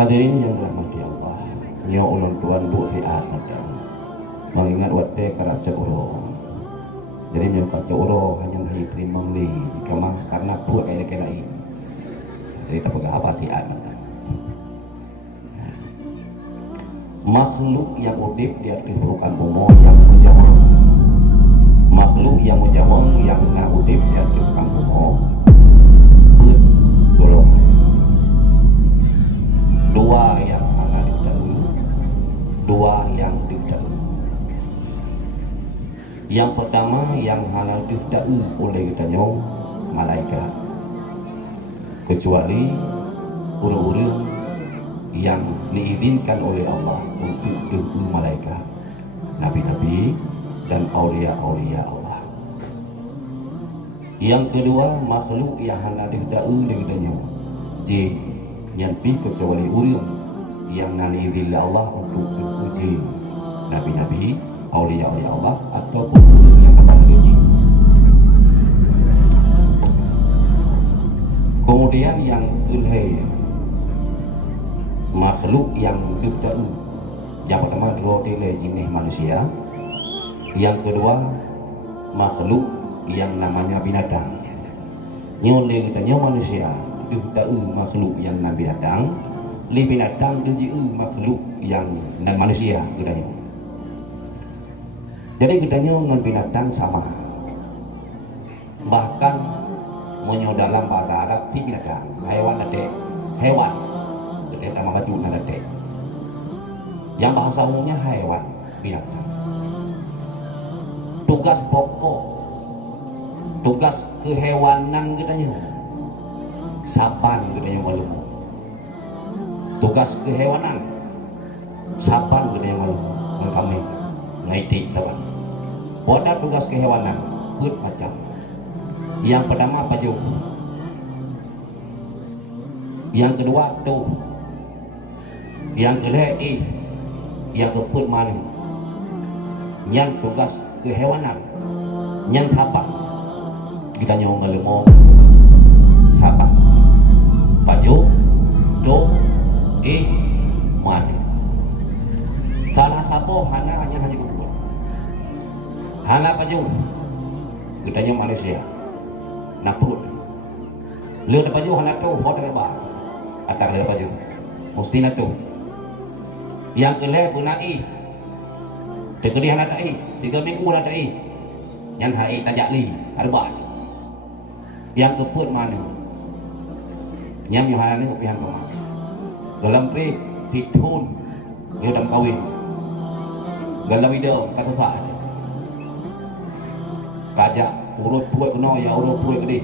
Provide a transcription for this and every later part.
Hadirin yang dirahmati Allah, nyo ulun tuan duk riat macam mengingat wate karaja uro. Jadi nyo kaca uro hanya hari terima li jika mah karena buat kayak lain. Jadi tak pegang apa riat macam. Makhluk yang udip di atas permukaan bumi yang mujawab. Makhluk yang mujawab yang na udip di atas permukaan bumi golongan. Dua yang hana diketahui, dua yang diketahui. Yang pertama yang hana diketahui oleh kitanya malaikat, kecuali orang-orang yang diizinkan oleh Allah untuk diketahui malaikat, nabi-nabi dan aulia-aulia Allah. Yang kedua makhluk yang hana diketahui oleh kitanya jin, yang pi kecuali orang yang nalidillah Allah untuk diuji nabi-nabi, aulia-aulia Allah ataupun orang yang apa jin. Kemudian yang kedua makhluk yang diketahui, yang pertama dua jenis manusia, yang kedua makhluk yang namanya binatang. Nyole kitanya manusia diketahui makhluk yang nan binatang, li binatang diketahui makhluk yang nan manusia kitanya. Jadi kitanya dengan binatang sama, bahkan menyo dalam bahasa Arab ti binatang, hewan ada hewan, kita tambah baju nak ada. Yang bahasa umumnya hewan binatang. Tugas pokok, tugas kehewanan kitanya saban kitanya malu. Tugas kehewanan saban kitanya malu. Dengan kami ngaitik taban. Pada tugas kehewanan put macam. Yang pertama paju. Yang kedua tu. Yang kedua yang keput mana. Yang tugas kehewanan. Yang saban kita nyong ngelemo saban. Paju tu mana. Salah satu hana hanya keput. Hana paju kitanya Malaysia nak perut lihat apa paju hana tu hotel apa atak lihat paju mesti nak tu yang kelih punai tegedi hana tai 3 minggu dah tai yang hai tajak li arba yang keput mana nyam yo hana ni pian kau dalam pri ditun dia dalam kawin dalam video kata sah kajak urut puak kena ya urut puak gede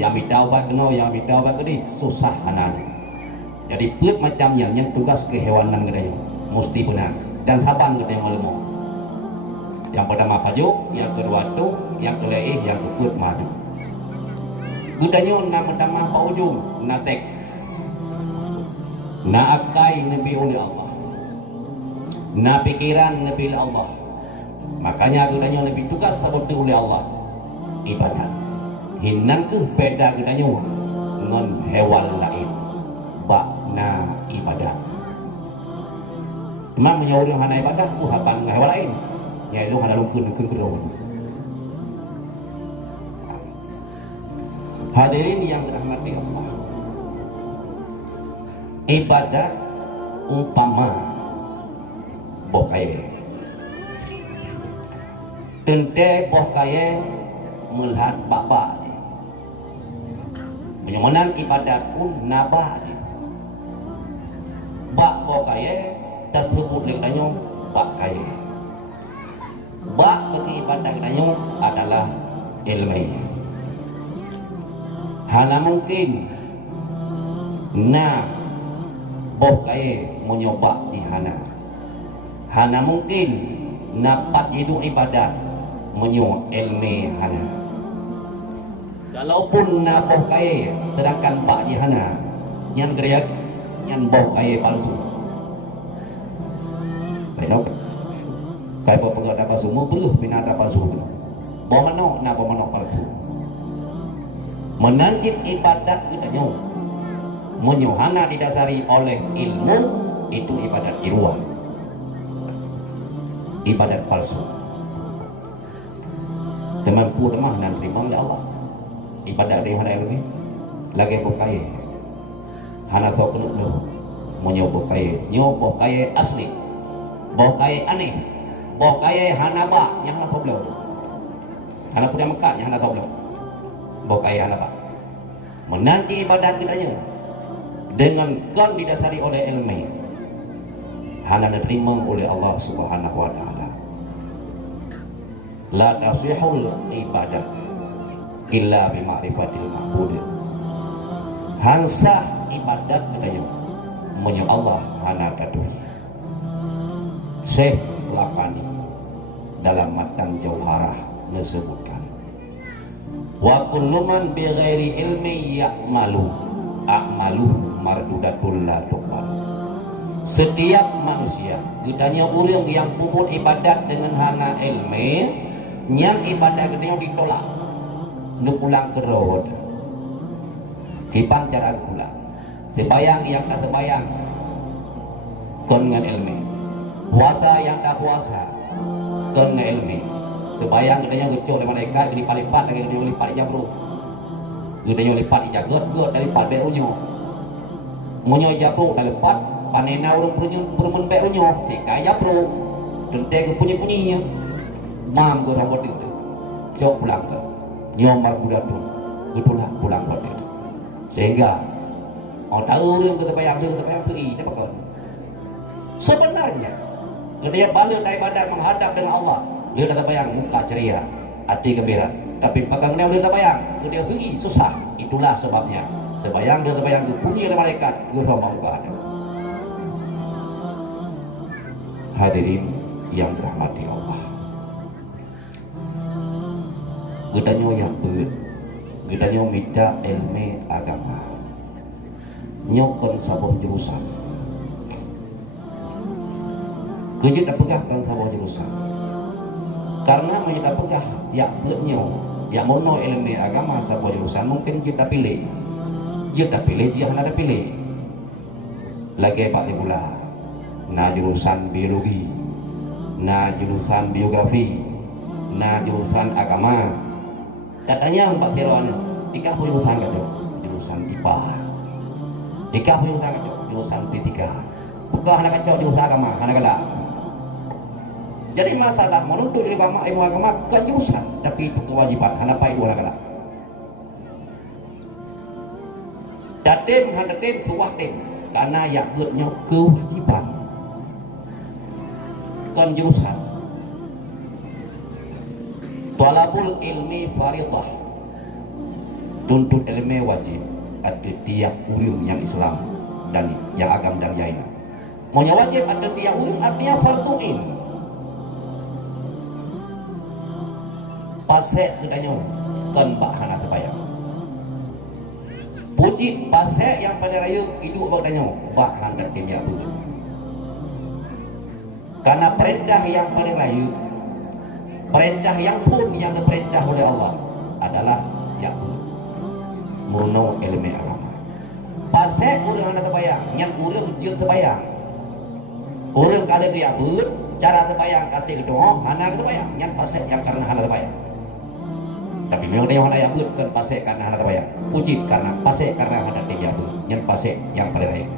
yang mitau bat kena yang mitau bat gede susah anak. Jadi put macamnya yang tugas kehewanan gede mesti benar dan saban gede malemo. Yang pertama pajuk, yang kedua tu, yang kelih yang keput madu. Gudanya nak pertama pa ujung natek. Na akai nabi oleh Allah. Na pikiran nabi Allah. Makanya gudanya lebih tugas seperti oleh Allah ibadat. Hinan ke beda gudanya dengan hewan lain. Bakna ibadat. Memang menyuruh hana ibadat uhapan dengan hewan lain. Yaitu hana lungkun kerong. Hadirin yang dirahmati Allah. Ibadat umpama bokai. Ente boh kaya melihat bapak penyemenan ibadat pun nabah bak boh kaya tersebut lekanya bak kaya bak bagi ibadat lekanya adalah ilmu hana mungkin na boh kaya menyoba di hana mungkin napat hidup ibadat menyo ilmi hana. Walaupun na boh kaya sedangkan pak jihana yang geriak yang boh kaya palsu. Baik kaya pepegat apa semua beruh binata palsu. Boh manok palsu. Menanjit ibadat kita nyo Menyuhana didasari oleh ilmu itu ibadat tiruan, ibadat palsu. Teman pu demah nan terima oleh Allah. Ibadat dia hana ilmu lagi bokai. Hana tau kena lu menyo bokai asli. Bokai aneh. Bokai hana ba yang hana problem. Hana punya Mekah yang hana problem. Bokai hana ba. Menanti ibadat kitanya dengan kan didasari oleh ilmu, hana diterima oleh Allah Subhanahu wa taala. La tasihul ibadah illa bi ma'rifatil ma'bud. Hansah ibadat katanya menyo Allah hana tadu. Syekh Lakani dalam matan Jauharah disebutkan, wa kullu man bi ghairi ilmi ya'malu a'malu mardudatul la tuqbal. Setiap manusia ditanya orang yang puput ibadat dengan hana ilmu, yang ibadat dia ditolak, nu pulang ke road kipang cara pulang sebayang yang tak terbayang kon dengan ilmu, puasa yang tak puasa kon dengan ilmu, sebayang dia gecok oleh malaikat lipat-lipat lagi dia lipat jabru, dia lipat jagat god dari lipat beunyo monyo jabru dah lepat panena urang permen beunyo tika jabru tente ke punyi-punyinya mam go rambut itu cok pulang ke nyomar budak tu betulah pulang buat itu sehingga orang tahu urang ke terbayang sui apa kau sebenarnya dia balik dari badan menghadap dengan Allah, dia dah terbayang muka ceria, hati gembira, tapi pegang dia terbayang dia sui susah. Itulah sebabnya sebayang dia terbayang itu bunyi oleh malaikat dia mau ke ada. Hadirin yang dirahmati Allah, kita yang beut, kita minta ilmu agama, nyokon sabun jurusan, kita tak pegahkan sabun jurusan, karena kita pegah ya beutnya, ya mono ilmu agama sabun jurusan mungkin kita pilih dia hendak pilih lagi pak pula na jurusan biologi, na jurusan biografi, na jurusan agama. Katanya Mbak Firwan, tika jurusan kacau, jurusan IPA, tika jurusan kacau, jurusan P3, bukan anak kacau jurusan agama, anak galak. Jadi masalah menuntut ilmu agama bukan jurusan, tapi itu kewajiban. Anak apa itu anak galak. Datim hadatim suah tim, karena yang beutnya kewajiban. Kan jurusan. Talabul ilmi faridah. Tuntut ilmu wajib ada tiap ulum yang Islam dan yang agam dan yang lain. Maunya wajib ada tiap ulum artinya farduin. Pasek katanya kan pak hana terbayang. Puji pasek yang pada raya hidup katanya pak hana tim ya tu. Karena perintah yang pada raya, perintah yang pun yang diperintah oleh Allah adalah yang mono ilmu agama. Pasek orang hana terbayang, yang orang je terbayang. Orang kada gaya beut, cara terbayang kasih doa hana terbayang, yang pasek yang karena hana terbayang. Tapi memang dia hana yang beut kan pasek karena hana terbayang. Puji karena pasek karena hana tim ya beut, yang pasek yang pada raya.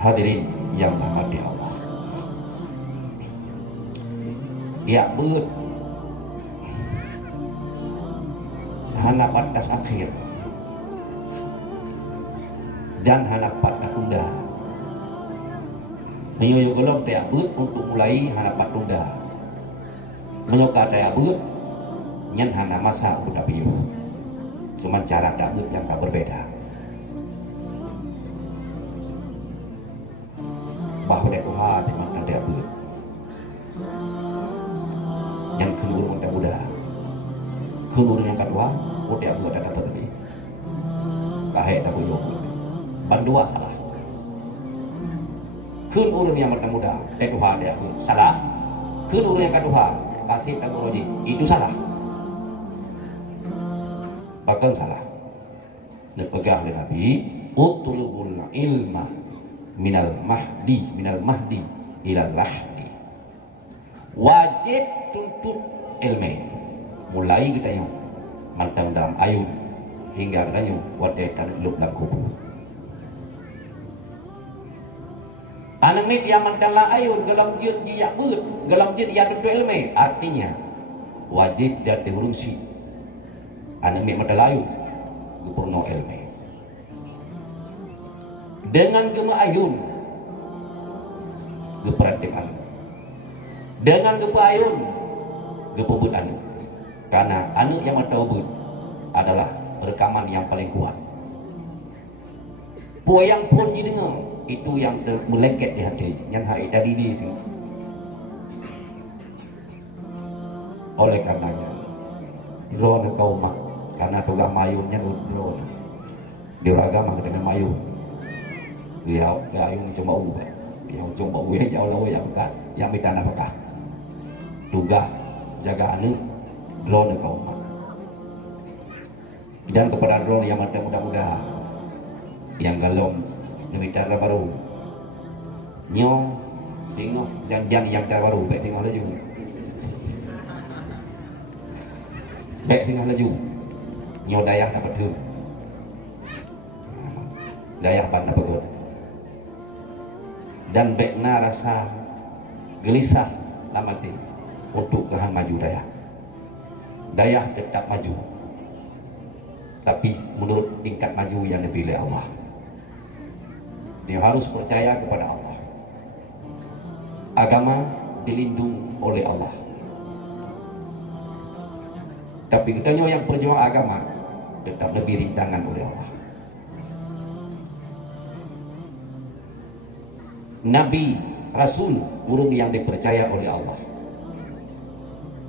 Hadirin yang dirahmati Allah, ya beut hana batas akhir dan hana batas tunda. Menyoyo golong tak beut untuk mulai hana batas tunda. Menyoka tak beut nyen hana masa udah piu. Cuma cara tak beut yang tak berbeda. Bahu dek uha teman ada beut. Yang kedua muda muda. Kedua yang kedua udah beut ada tetapi. Lahir dah boyo. Bandua salah. Kun urang yang muda muda dek uha dia beut salah. Kun urang yang kedua kasih teknologi itu salah. Bahkan salah. nepegah oleh Nabi, utlubul ilma minal mahdi ilal lahdi. Wajib tuntut ilmu. Mulai kita yang mantang dalam ayun hingga kita yang wadai tanah luk dalam kubur. Anak mit yang mantanglah ayun dalam jid jiak ber, dalam jid yang tuntut ilmu. Artinya wajib dan diurusi. Anak mit mantanglah ayun gupurno ilmu. Dengan gema ayun geperatip anu, dengan gepa ayun gepebut anu, karena anu yang matawbud adalah rekaman yang paling kuat. Poyang pun didengar itu yang melengket di hati, yang hai tadi di itu. Oleh karenanya roh kau mak, karena tugas mayunnya roh di agama dengan mayun. Dia yang cuma ubah, yang cuma ubah jauh lawa yang bekat, yang minta nafkah. Tugas jaga anu drone kau mak. Dan kepada drone yang muda-muda, yang galom minta baru, nyong, singok, jangan yang baru, baik tinggal laju, baik tinggal laju, nyong dayah dapat tu, dayah pan dapat tu. Dan bekna rasa gelisah lamati untuk kehan maju dayah tetap maju, tapi menurut tingkat maju yang dipilih Allah. Dia harus percaya kepada Allah. Agama dilindung oleh Allah, tapi katanya yang berjuang agama tetap lebih rintangan oleh Allah. Nabi, Rasul, urung yang dipercaya oleh Allah.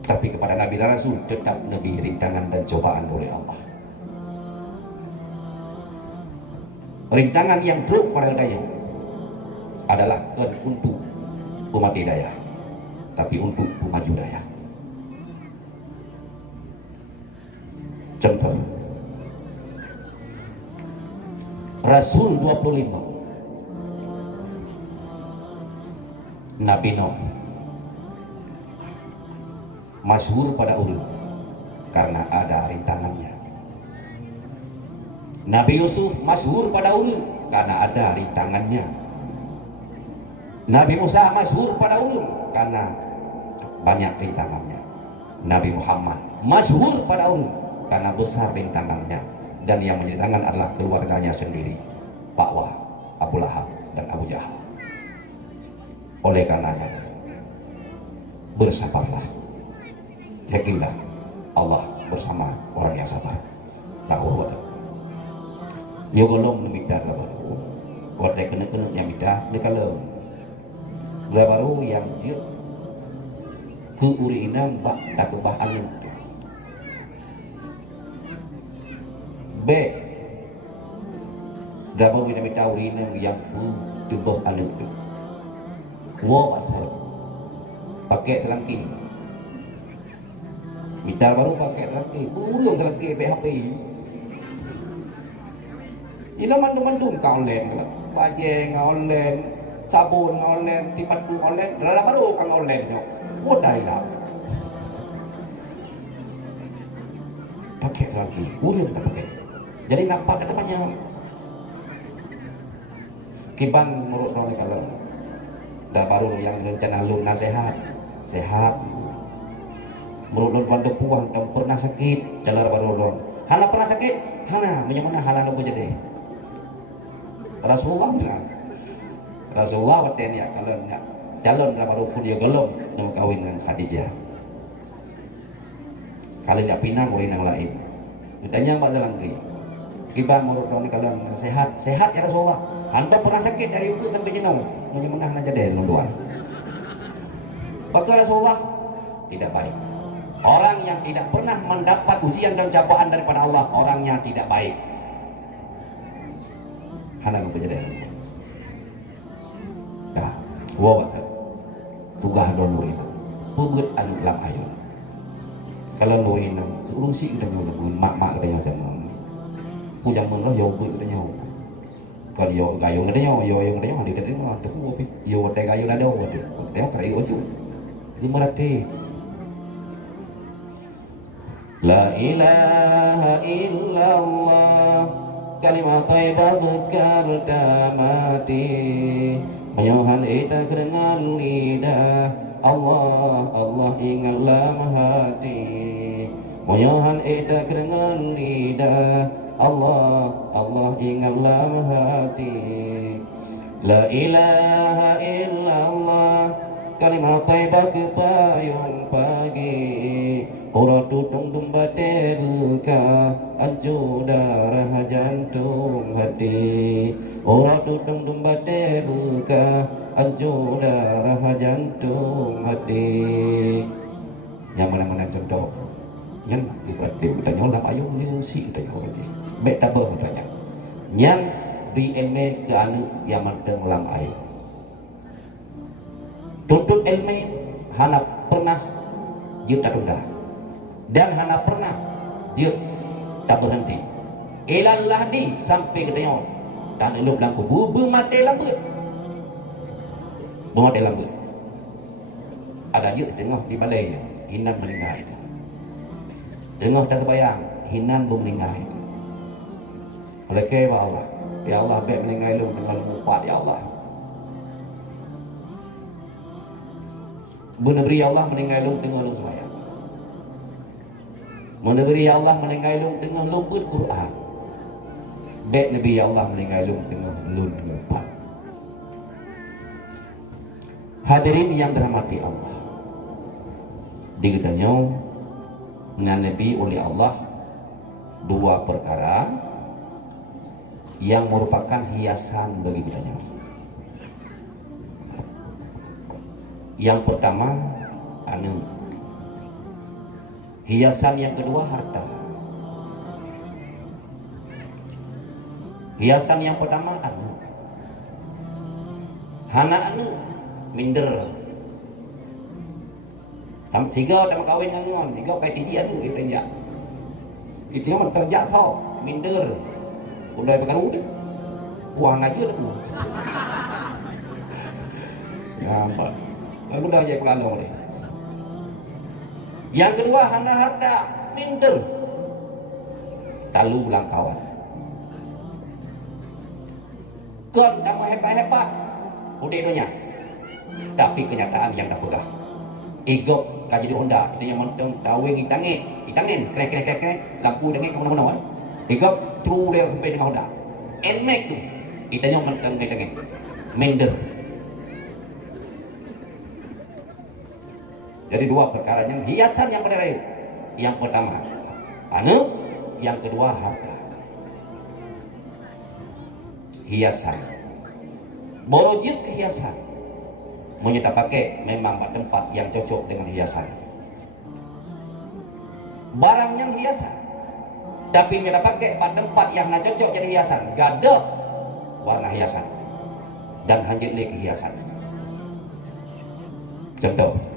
Tapi kepada Nabi dan Rasul tetap lebih rintangan dan cobaan oleh Allah. Rintangan yang teruk pada daya adalah untuk umat daya, tapi untuk pemaju daya. Contoh, Rasul 25, Nabi Nuh masyhur pada ulun karena ada rintangannya. Nabi Yusuf masyhur pada ulun karena ada rintangannya. Nabi Musa masyhur pada ulun karena banyak rintangannya. Nabi Muhammad masyhur pada ulun karena besar rintangannya, dan yang menyenangkan adalah keluarganya sendiri, Pak Wah, Abu Lahab dan Abu Jahal. Oleh karenanya bersabarlah, yakinlah Allah bersama orang yang sabar. Tahu yo golong minta baru, waktu kena yang minta dekalem baru yang jut ke urinam bak tak bah angin B dapat kita minta urinam yang tubuh angin itu. Wow, asal pakai selangki, minta baru pakai selangki, burung selangki PHP. Ini mandu-mandu kau online, bajeng online, sabun online, sipatu online, rada baru kang online nyok, mudah lah. Pakai selangki, burung tak pakai. Jadi nampak kata banyak. Kiban menurut orang kalau dah baru yang rencana lu nasihat sehat menurut lu pada puang dan pernah sakit jalan baru lu hala pernah sakit hana menyamana hala lu jadi Rasulullah bilang Rasulullah waktu ya kalau nak calon baru full gelom nak kawin dengan Khadijah kalau tidak pinang oleh yang lain ditanya mbak jalan ke kiban menurut lu kalau sehat ya Rasulullah anda pernah sakit dari ukut sampai jenong menyemangah aja deh luar. Maka Rasulullah tidak baik. Orang yang tidak pernah mendapat ujian dan cobaan daripada Allah, orang yang tidak baik. Hana ngapa jadi? Dah, wawa tugas don nurin. Pebut anu lam ayo. Kalau nurin urung si udah nyuruh mak udah nyuruh. Pujang mừng nó vô bự cái nhau. Còn vô gài vô cái nhau, vô cái nhau thì cái nó được vô bị vô tay gài vô đã đâu được. Téo cái ở chỗ. Cứ mà đi. La ilaha illallah kalimat thayyibah berkata mati menyuhan ita dengan lidah Allah Allah ingatlah hati menyuhan ita dengan lidah Allah Allah ingatlah hati la ilaha illallah kalimat thayyibah kepayung pagi Ora tutung tumbate buka anju darah jantung hati Ora tutung tumbate buka anju darah jantung hati Yang mana-mana contoh Yang berarti kita nyolam ayung ni si kita nyolam ni Baik tak berapa Yang beri ilmu ke anu yang mandang lam air Tuntut ilmu hana pernah dia tak tunda dan hana pernah dia tak berhenti ilallah di sampai ke tengok tak elok langku bermati lambut ada dia tengok di balai hinan meninggal tengok tak terbayang hinan meninggal oleh keba Allah ya Allah baik meninggal lu dengan lupa ya Allah benar ya Allah meninggal lu dengan lu semaya Menabari ya Allah meninggal lung tengah lumpur Quran. Baik Nabi ya Allah meninggal lung tengah lumpur. Hadirin yang dirahmati Allah. Diketanya dengan Nabi oleh Allah dua perkara yang merupakan hiasan bagi kitanya. Yang pertama anu hiasan yang kedua harta. Hiasan yang pertama anu. Hana anu minder. Tam tiga tam kawin ngon, tiga kai tiji anu itu ya. Itu yang terjak so, minder. Udah pekan udah. Uang aja dah. Ya, Pak. Lalu dah jadi pelalong ni. Yang kedua hana harta minder talu ulang kawan kon kamu hebat-hebat udah dunia tapi kenyataan yang tak pegah igop kaji di Honda itu yang montong tawing itangin krek lampu dengan kemana-mana igop true dia sampai dengan Honda nmax tu itu yang montong dengan minder. Jadi dua perkara yang hiasan yang pada rayu. Yang pertama anu, yang kedua harta. Hiasan. Borojit hiasan. Mau kita pakai memang tempat yang cocok dengan hiasan. Barang yang hiasan. Tapi kita pakai tempat yang cocok jadi hiasan. Gada warna hiasan dan hanjit lagi hiasan. Contoh.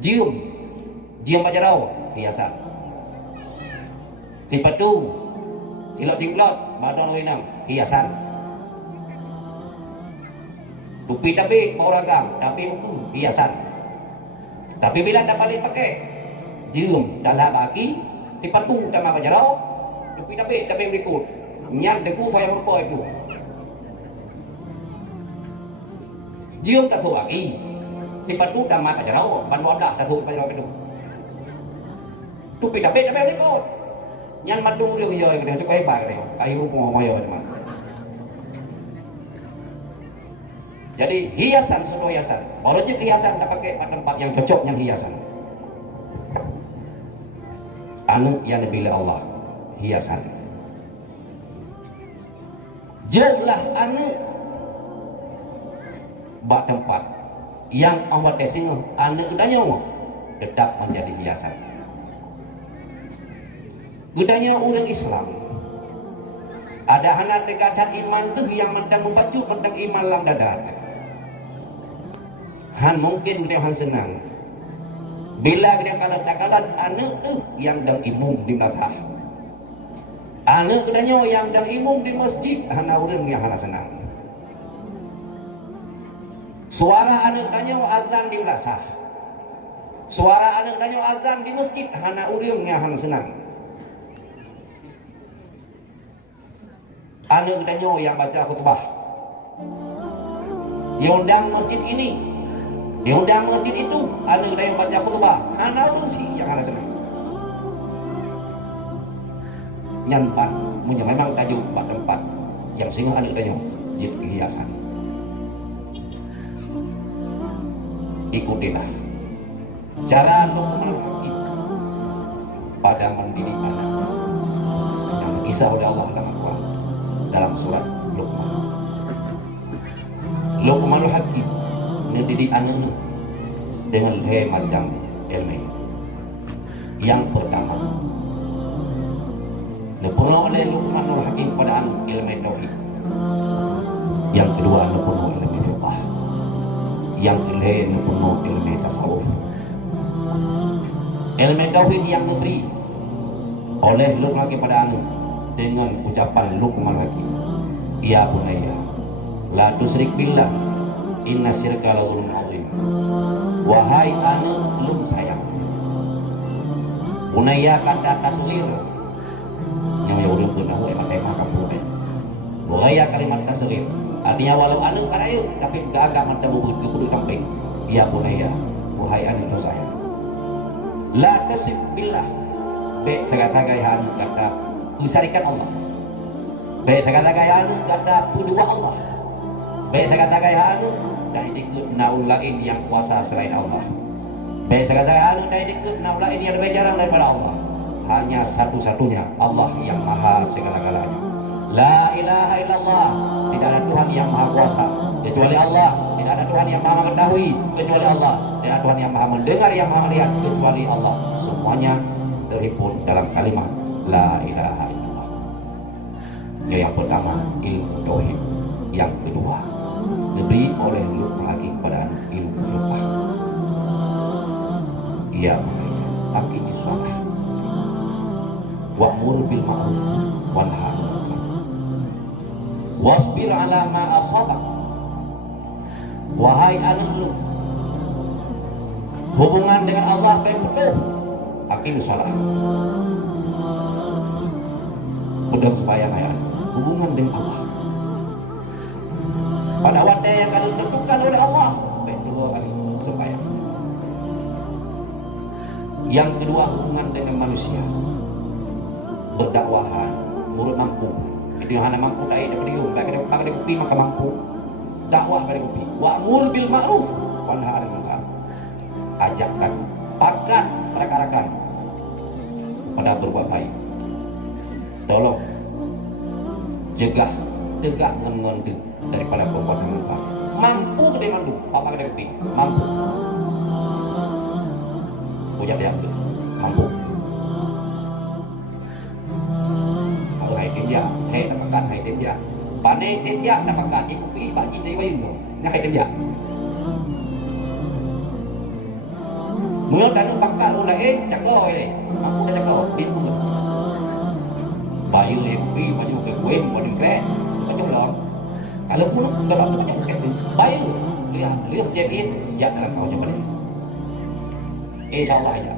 Jium pajarau hiasan. Sipatu, silap jinglot, badang linang hiasan. Tupi tapi oragam, tapi buku hiasan. Tapi bila dah balik pakai, jium dalam bagi, sipatu sama pajarau, tupi tapi berikut. Nyam deku saya merupakan itu. Jium tak suruh lagi. Sipatu dah mak ajarau, bantu dah satu ajarau itu. Tu pita pita boleh ikut. Yang madu dia dia cukup hebat dia. Air rumah maya teman. Jadi hiasan semua hiasan. Kalau je hiasan dah pakai tempat yang cocok yang hiasan. Anu yang dipilih Allah hiasan. Jadilah anu bak tempat yang awak tesingo anu udahnya tetap menjadi hiasan. Udahnya orang Islam ada anak dekat iman tu yang mendang membaca mendang iman lam dadat. Han mungkin dia han senang. Bila dia kalau takalan anak tu yang dang imum di mazhab. Anak kedanyo yang dang imum di masjid hana urang yang hana senang. Suara anak danyo azan di belasah. Suara anak danyo azan di masjid hana urang yang hana senang. Anak danyo yang baca khutbah. Diundang masjid ini, diundang masjid itu, anak danyo baca khutbah hana urang sih yang hana senang. Nyampan punya memang tajuk tempat yang sehingga anak danyo jadi hiasan. Ikutilah cara Luqmanul Hakim pada mendidik anak yang kisah oleh Allah dalam surat Luqman. Luqmanul Hakim mendidik anak dengan macam ilmu. Yang pertama, dipenuhi oleh Luqmanul Hakim pada anak ilmu tauhid. Yang kedua, dipenuhi ilmu fiqh. Yang ketiga, dipenuhi ilmu tasawuf. Ilmu tauhid yang diberi oleh Luqman Hakim pada anak dengan ucapan Luqman Hakim, ya bunayya la tusyrik billah inna syirka la dzulmun adzim. Wahai anak lum sayang, bunayya kata tasghir yang urang keunah we tema kampung teh. Bunayya kalimat tasghir artinya walau anak karayu tapi gagak mata bubut kudu sampai ya bunayya wahai anak lum sayang. La tusyrik billah be saga-saga anak kata usarikan Allah. Baik kata anu kata kedua Allah. Baik kata anu dari dikut naul lain yang kuasa selain Allah. Baik kata anu dari dikut naul lain yang lebih jarang daripada Allah. Hanya satu-satunya Allah yang maha segala-galanya. La ilaha illallah, tidak ada Tuhan yang maha kuasa kecuali Allah. Tidak ada Tuhan yang maha mengetahui kecuali Allah. Tidak ada Tuhan yang maha mendengar, yang maha melihat kecuali Allah. Semuanya terhimpun dalam kalimat la ilaha illallah. Yang pertama ilmu tauhid, yang kedua diberi oleh Luqman Hakim pada anak ilmu fiqh. Ia aqimi shalah wa'mur bil ma'ruf wa nahy 'anil munkar wasbir 'ala ma asabak. Wahai anak lu, hubungan dengan Allah baik betul, aqimi shalah. Pedang sembahyang ya, hubungan dengan Allah pada waktu yang kalian tentukan oleh Allah, baik dua kali sembahyang. Yang kedua hubungan dengan manusia, berdakwahan, murid mampu. Itu yang hanya mampu tak ada berium, tak ada kopi maka mampu. Dakwah pada kopi. Wa'mur bil ma'ruf wa nahy 'anil munkar. Ajakkan, pakat rekan-rekan pada berbuat baik. Tolong tegah mengondu daripada perbuatan munkar. Mampu gede mandu, apa gede kopi? Mampu. Punya dia mampu. Kalau hai tim dia, hai dapatkan hai tim dia. Pane tim dia dapatkan di kopi bagi saya bayi tu. Nya hai tim dia. Mula dan bakal ulai jago ini. Mampu dah jago pintu. Bayu kopi baju ke kue boleh kre macam lor. Kalau pun kalau macam ke bayu lihat jepin jak dalam kau coba ni. InsyaAllah ya.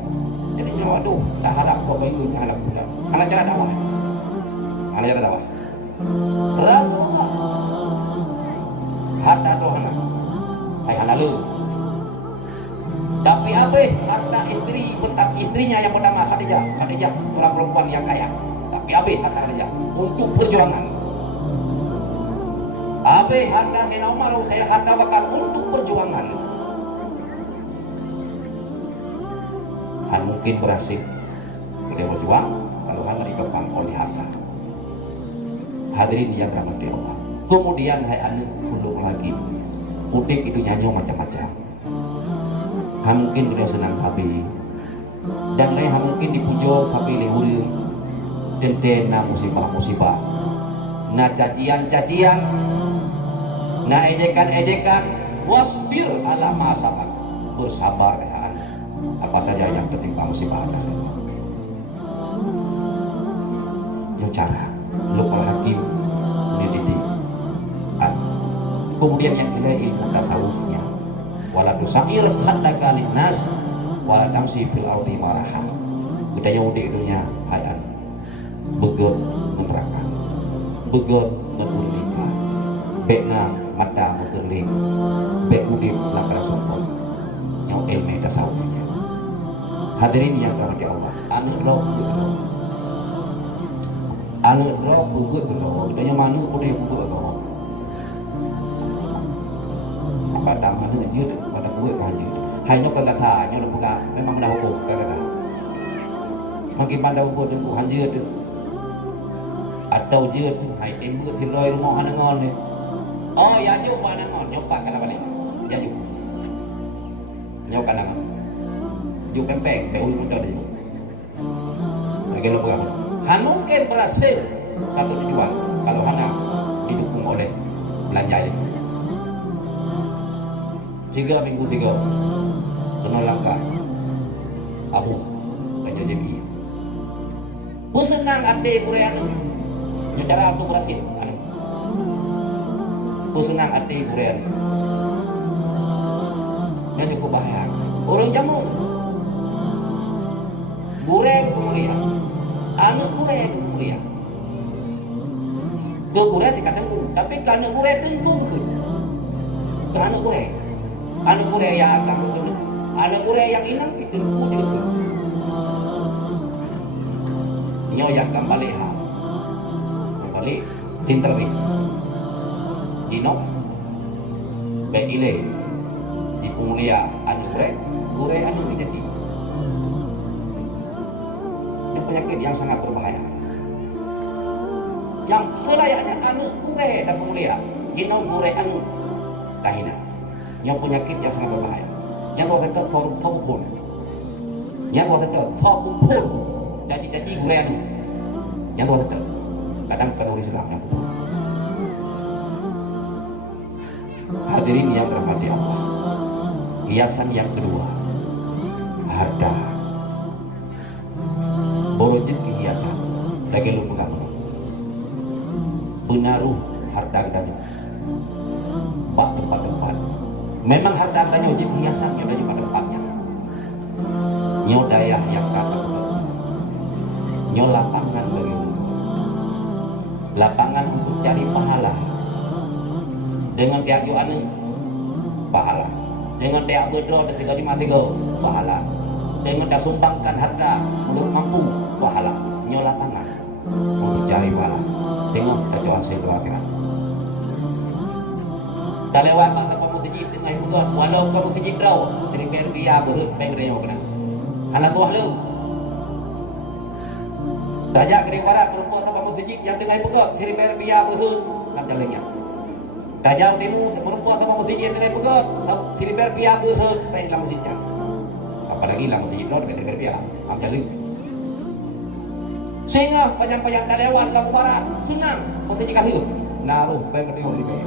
Jadi nyawa tu dah harap kau bayu anak muda. Anak cara dakwah. Anak cara dakwah. Rasulullah hatta dohana. Hai hanalu. Tapi apa kata istrinya yang pertama Khadijah seorang perempuan yang kaya. Tapi Abe kata dia untuk perjuangan. Abe harta Sayyidina Umar, saya harta bakar untuk perjuangan. Han mungkin berhasil dia berjuang kalau Han ditopang oleh harta. Hadirin yang dirahmati Allah. Kemudian hai anu uluk lagi. Udik itu nyanyi macam-macam. Han mungkin dia senang sapi. Dan lain Han mungkin dipujo sapi lehurung. Tentena musibah-musibah, na cacian-cacian, na ejekan-ejekan, wasbir ala ma sabaq, bersabar ya apa saja yang tertimpa musibah atas itu. cara Luqman Hakim mendidik. Kemudian yang kedua ilmu tasawufnya, wala tusair khaddaka linnas wala tamsi fil ardi maraha. Budaya udik dunia hayan begot neraka, begot menulika, bekna mata mengeling, bek udip lakar sombong. Yang ilmu tasawufnya. Hadirin yang dirahmati Allah, anu roh begot, anu roh begot roh, budaya manu udah begot roh. Pada mana je pada buat kaji. Hanya kata-katanya lembaga memang dah hukum kata. Makin pada hukum tu hanya tu. Atau je tu hai tembur tiroi rumah anangon ni. Oh ya je rumah anangon nyopak kana balik. Ya je. Nyopak anangon. Ju pempeng, be ulu muda dia. Lagi lembaga. Han mungkin berhasil satu tujuan kalau hana didukung oleh belanja ini. 3 minggu 3 kena langkah abu banyak JPI bu senang ade Korea ni nyo cara untuk berhasil ane bu senang ade Korea ni nyo cukup bahaya orang jamu goreng mulia anak goreng mulia ke goreng cakap tengku tapi kerana goreng tengku ke kerana goreng anak Korea yang akan betul, anak Korea yang inang itu juga betul. Nyo yang kembali tinterwi, jinok, beile, di pengulia anak Korea anak menjadi. Ini penyakit yang sangat berbahaya. Yang selayaknya anak Korea dan pengulia, jinok Korea anak kahina. Yang penyakit yang sangat berbahaya. Yang tahu kata tahu pun. Yang tahu kata tahu pun. Janji-janji gulai ni. Yang tahu kata kadang orang Islam yang pun. Hadirin yang dirahmati Allah. Hiasan yang kedua, harta. Borojit hiasan. Lagi lu pegang. Benaruh harta gedanya. Bak tempat-tempat. Memang harta hartanya wajib hiasannya dari pada tempatnya. Nyo daya yang kata begitu. Nyo lapangan bagi umum. Lapangan untuk cari pahala. Dengan tiap juan pahala. Dengan tiap berdoa dan segala macam pahala. Dengan dah sumbangkan harta untuk mampu pahala. Nyo lapangan untuk cari pahala. Tengok dah jual hasil akhirat. Dah lewat masa masjid tengah bukan walau kamu masjid draw seri biar berhut peng reo kena anak tuah lu dajak ke barat perempuan sampai masjid yang tengah bukan seri biar berhut nak jalannya dajak timur perempuan sampai masjid yang tengah bukan seri biar berhut peng dalam masjidnya apalagi dalam masjid draw dekat seri biar nak jalan sehingga panjang-panjang dah lewat dalam barat senang masjid kali naruh peng reo seri biar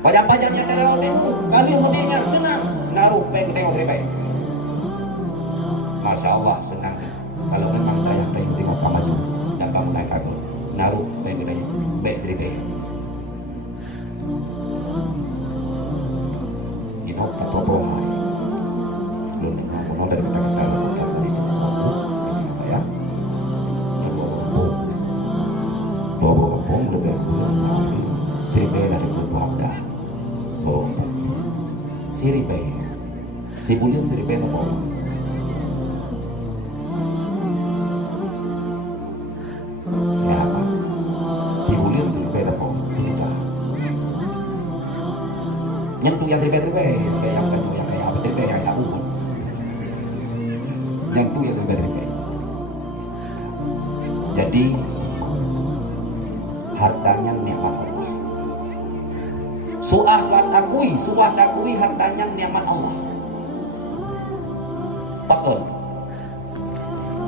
pajak-pajak yang terlewat temu, kami mestinya senang naruh peng tengok rebai. Masya Allah senang. Kalau memang daya tengok kamu maju dan kamu naik kagum, naruh peng tengok baik rebai. Kita apa-apa belum ngomong dari kata-kata dari ya. Bobo lebih rebai dari keluarga. Siri bay, si bulim siri bay apa? Ya apa? Si bulim siri bay apa? Tidak. Nyentuh yang siri bay, yang baju yang kayak apa? Siri bay yang aku. Nyentuh yang siri bay. Jadi hartanya nikmat Allah. Suah dakui hartanya nikmat Allah. Pakon.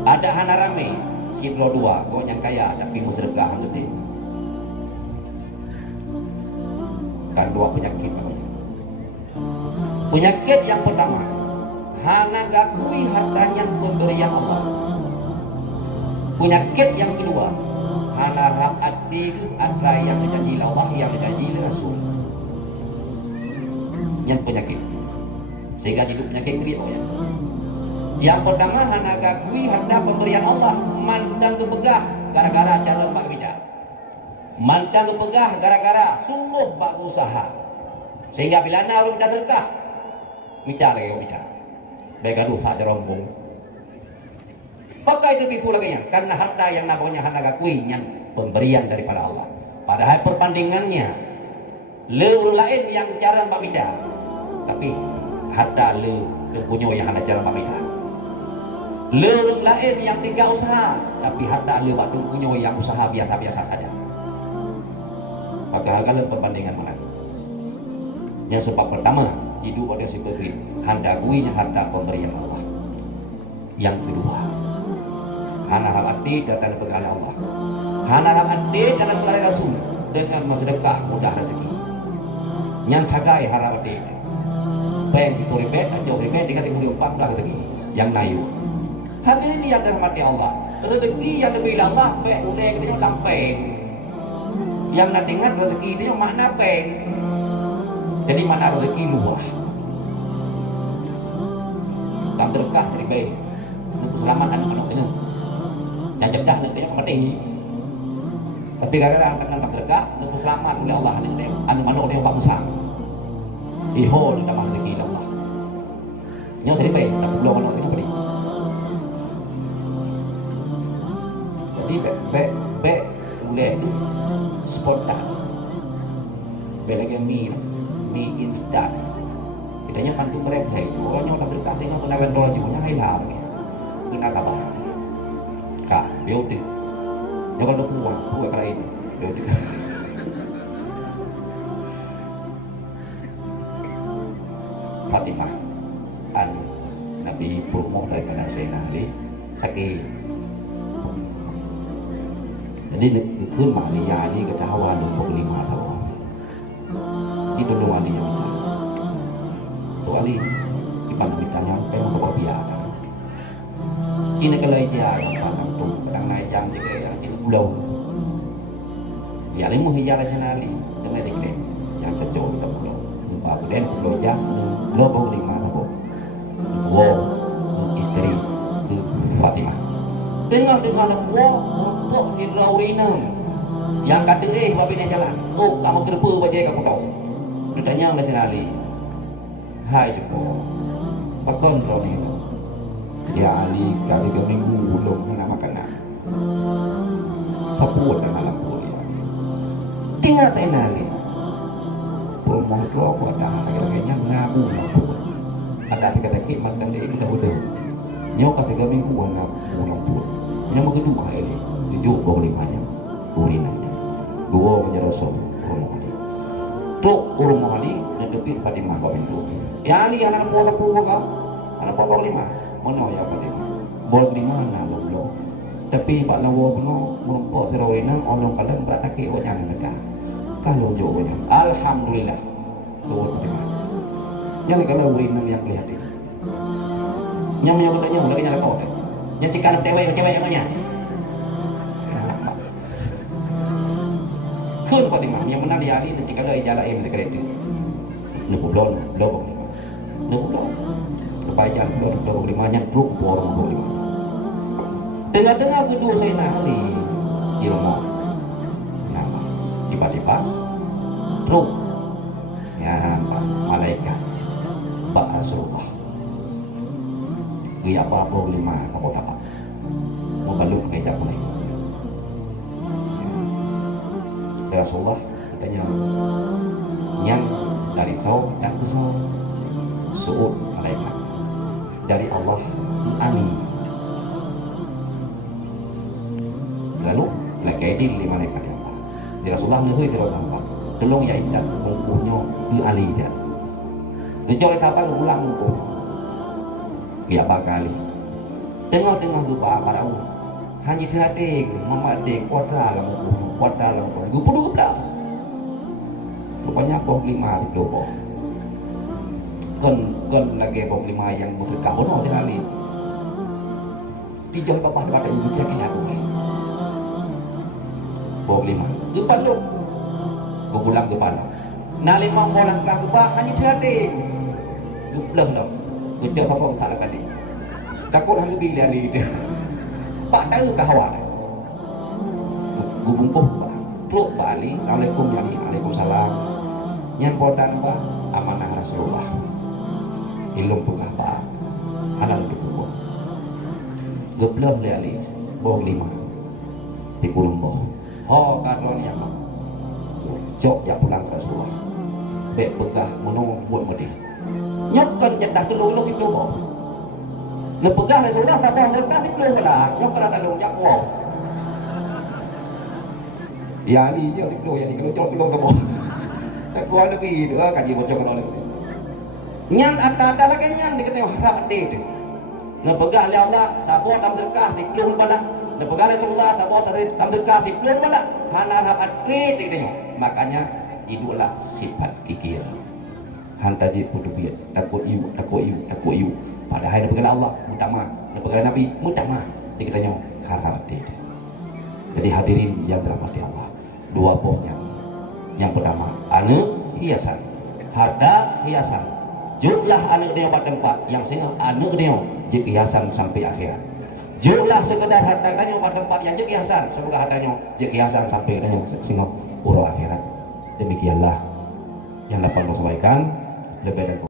Ada hana rame, sidro dua, kok yang kaya tapi musyrikah gede. Kan dua penyakit namanya. Penyakit yang pertama, hana gakui hartanya pemberian Allah. Penyakit yang kedua, harap hati itu ada yang dijanji Allah, yang dijanji Rasul. Yang penyakit, sehingga hidup penyakit kritik ya. Yang pertama, hana gagui harta pemberian Allah, mantang kepegah gara-gara cara mak kita. Mantang kepegah gara-gara sungguh bak usaha. Sehingga bila na kita terkah, minta lagi minta. Baik gaduh sak rombong. Pakai itu bisu lagi karena harta yang namanya hana gagui yang pemberian daripada Allah. Padahal perbandingannya le lain yang cara mak kita. Tapi harta le kepunyo yang hana cara mak kita. Le lain yang tinggal usaha, tapi harta le waktu punya yang usaha biasa-biasa saja. Maka agaklah perbandingan mana? Yang sebab pertama, hidup pada si begini, handa kuinya harta pemberian Allah. Yang kedua, hana hati dan pegangan Allah. Hana hati dan pegangan Rasul dengan bersedekah mudah rezeki. Yang sagai harap hati. Baik itu ribet, jauh ribet, dengan timbul umpam dah rezeki. Yang nayu. Hati ini yang dirahmati Allah. Rezeki yang diberi Allah, baik ulai kita lampeng. Yang nak dengar rezeki itu makna peng. Jadi makna rezeki luah. Tak terkah dari baik. Untuk keselamatan anak ini. Yang cerdas nak dia mati. Tapi kadang-kadang tak terkah, untuk selamat oleh Allah anak dia tak musang. Iho di tambah rezeki Allah. Nyo dari baik, tak perlu anak dia pergi. Jadi baik boleh itu spontan. Belakang mie instan. Kitanya pantu mereka. Orangnya tak berkat dengan penawan dolar juga hilang. Kena kabar. Kak, beauty. Jangan lupa buat kerana itu. Beauty. Fatimah an Nabi promo daripada Sayyidina Ali sakit. Jadiขึ้นมาในยานี่ก็จะหาว่า165tahun. Ci dulu wali yang minta. Tu ali di pan mintanya memang bawa biasa. Ci nak kelai dia yang pandang tu kadang naik jam juga yang di pulau. Ya limu hijau sana ali dengan dikit yang cocok untuk pulau. Nampak kemudian pulau jam 25 tahun. Wow, istri ke Fatimah. Dengar wow untuk si Raurina yang kata babi dia jalan tu kamu kerpa bajai kamu tahu dia tanya oleh Sayyidina Ali hai cukup bakon kau ni ya Ali kali ke minggu belum kena makanan sepuluh dan malam pun tinggal Sayyidina Ali pun mau doa buat dah kayaknya ngabu ada dikata-kata makan dia kita bodoh nyok kata minggu ngabu pun yang kedua ini 75 jam urinannya gua punya Rasul Urumah Ali Tuk Urumah Ali dan depit Fatimah kau pintu ya Ali anak buah 10 kau anak buah 5 mana ya Fatimah buah 5 anak belum tapi pak lawa penuh merumpuk sirawina orang kalian berataki orang negara kalau jauhnya Alhamdulillah tuh Fatimah yang kalau urinan yang kelihatan yang katanya udah kenyala kau deh yang cikan cewek yang banyakขึ้นปฏิมาyang mana dia ali nanti kalau jalan air mereka itu nebulon supaya nebulon limanya truk borong lima dengar kedua saya nali di rumah nama tiba-tiba truk ya malaikat Pak Rasulullah dia apa 25 kamu dapat mau balik ke Jepun Rasulullah katanya yang dari kau dan ke suud malaikat dari Allah ani lalu lagi di lima malaikat yang di Rasulullah menghui di rumah apa tolong ya ikat mungkuhnya di ali dia dicoret apa ulang mungkuh biar kali dengar ke para hanya hati mama dek kuatlah gue perlu dah rupanya bom 5 itu bom kan lagi bom 5 yang berkah bono sekali dijauh bapak ada ibu lagi lagu Bawa lima. Gepan lu. Berpulang ke Palau. Nak lima orang langkah ke bawah hanya teradik. Gepelah dah. Gejak apa tak lah kali. Takut hang bila ni dia. Pak tahu ke awak. Gubungkuh Truk Bali. Assalamualaikum warahmatullahi Waalaikumsalam. Yang podan ba amanah Rasulullah. Ilmu pegah ba. Halal dukung. Gepelah ali. Bawa lima. Di gunung bawah. Oh kadron yang jok yang pulang ke Rasulullah. Bek pegah menong buat medi. Nyokkan jendak keluar lagi keluar. Lepegah Rasulullah sabah mereka si keluar lah. Nyokkan ada lu nyak wow. Ya ali dia di keluar yang di keluar semua. Tak keluar lebih dua kaji bocor kalau lebih. Nyan ada lagi nyan di ketemu harap deh. Lepegah le Allah sabah tam derkah si keluar bala. Lepegah Rasulullah sabah tam derkah si keluar bala. Hana harap deh dia. Makanya itulah sifat kikir. Hantaji pudubiat takut iu. Padahal nepegala Allah mutama, nepegala Nabi mutama. Dikatanya harap dia. Jadi hadirin yang dirahmati Allah, dua pohnya. Yang pertama, anu hiasan, harta hiasan. Jumlah anu dia pada tempat yang sehingga anu dia jadi hiasan sampai akhirat. Jumlah sekedar hartanya pada tempat yang jadi hiasan, semoga hartanya jadi hiasan sampai dia sehingga pura akhirat. Demikianlah yang dapat saya sampaikan. Lebih dari